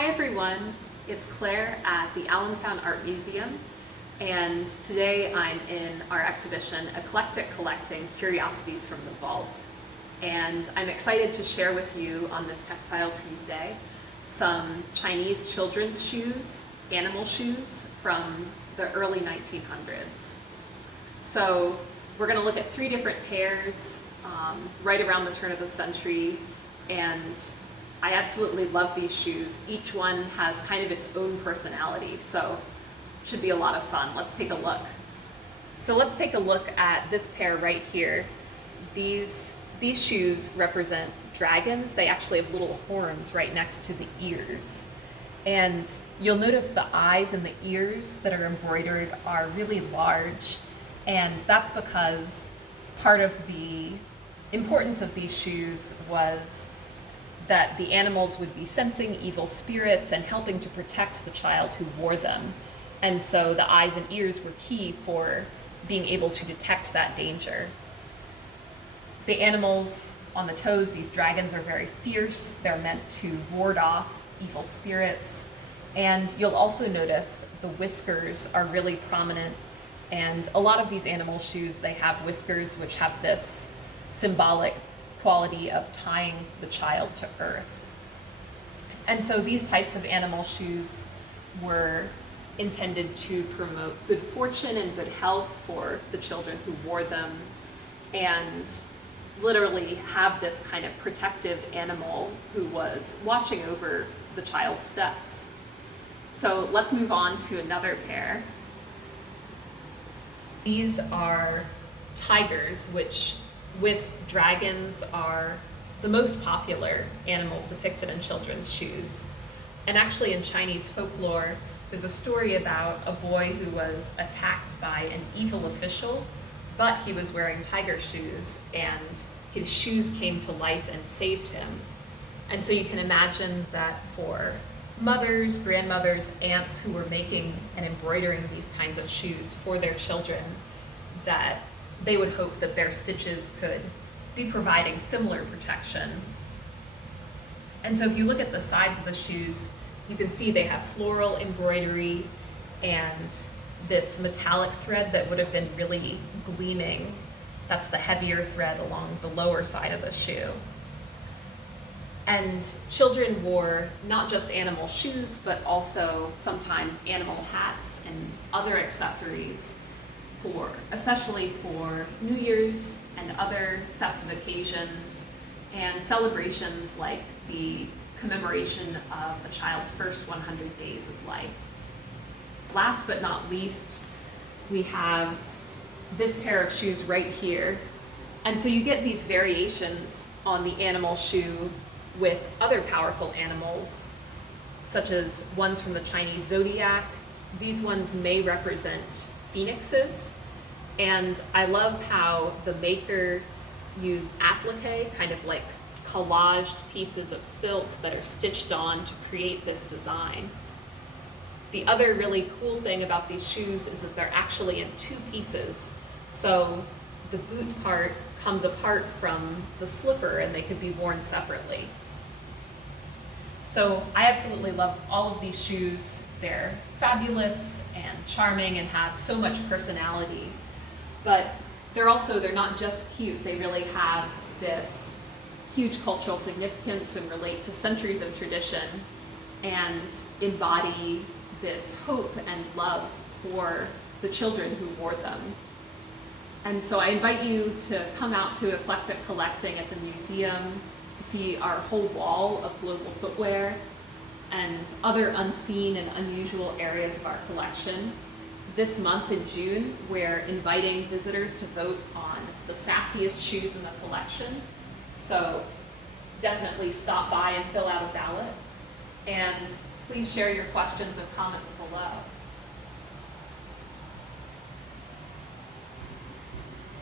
Hi everyone, it's Claire at the Allentown Art Museum, and today I'm in our exhibition Eclectic Collecting, Curiosities from the Vault. And I'm excited to share with you on this Textile Tuesday some Chinese children's shoes, animal shoes from the early 1900s. So we're going to look at three different pairs right around the turn of the century, and I absolutely love these shoes. Each one has kind of its own personality, so it should be a lot of fun. Let's take a look. So let's take a look at this pair right here. These shoes represent dragons. They actually have little horns right next to the ears. And you'll notice the eyes and the ears that are embroidered are really large, and that's because part of the importance of these shoes was that the animals would be sensing evil spirits and helping to protect the child who wore them. And so the eyes and ears were key for being able to detect that danger. The animals on the toes, these dragons, are very fierce. They're meant to ward off evil spirits. And you'll also notice the whiskers are really prominent. And a lot of these animal shoes, they have whiskers which have this symbolic quality of tying the child to earth. And so these types of animal shoes were intended to promote good fortune and good health for the children who wore them, and literally have this kind of protective animal who was watching over the child's steps. So let's move on to another pair. These are tigers, which with dragons are the most popular animals depicted in children's shoes. And actually in Chinese folklore, there's a story about a boy who was attacked by an evil official, but he was wearing tiger shoes, and his shoes came to life and saved him. And so you can imagine that for mothers, grandmothers, aunts who were making and embroidering these kinds of shoes for their children, that they would hope that their stitches could be providing similar protection. And so if you look at the sides of the shoes, you can see they have floral embroidery and this metallic thread that would have been really gleaming. That's the heavier thread along the lower side of the shoe. And children wore not just animal shoes, but also sometimes animal hats and other accessories, especially for New Year's and other festive occasions and celebrations like the commemoration of a child's first 100 days of life. Last but not least, we have this pair of shoes right here. And so you get these variations on the animal shoe with other powerful animals, such as ones from the Chinese zodiac. These ones may represent phoenixes, and I love how the maker used applique, kind of like collaged pieces of silk that are stitched on to create this design. The other really cool thing about these shoes is that they're actually in two pieces. So the boot part comes apart from the slipper, and they could be worn separately. So I absolutely love all of these shoes. They're fabulous and charming and have so much personality, but they're not just cute. They really have this huge cultural significance and relate to centuries of tradition and embody this hope and love for the children who wore them. And so I invite you to come out to Eclectic Collecting at the museum to see our whole wall of global footwear and other unseen and unusual areas of our collection. This month in June, we're inviting visitors to vote on the sassiest shoes in the collection. So definitely stop by and fill out a ballot. And please share your questions and comments below.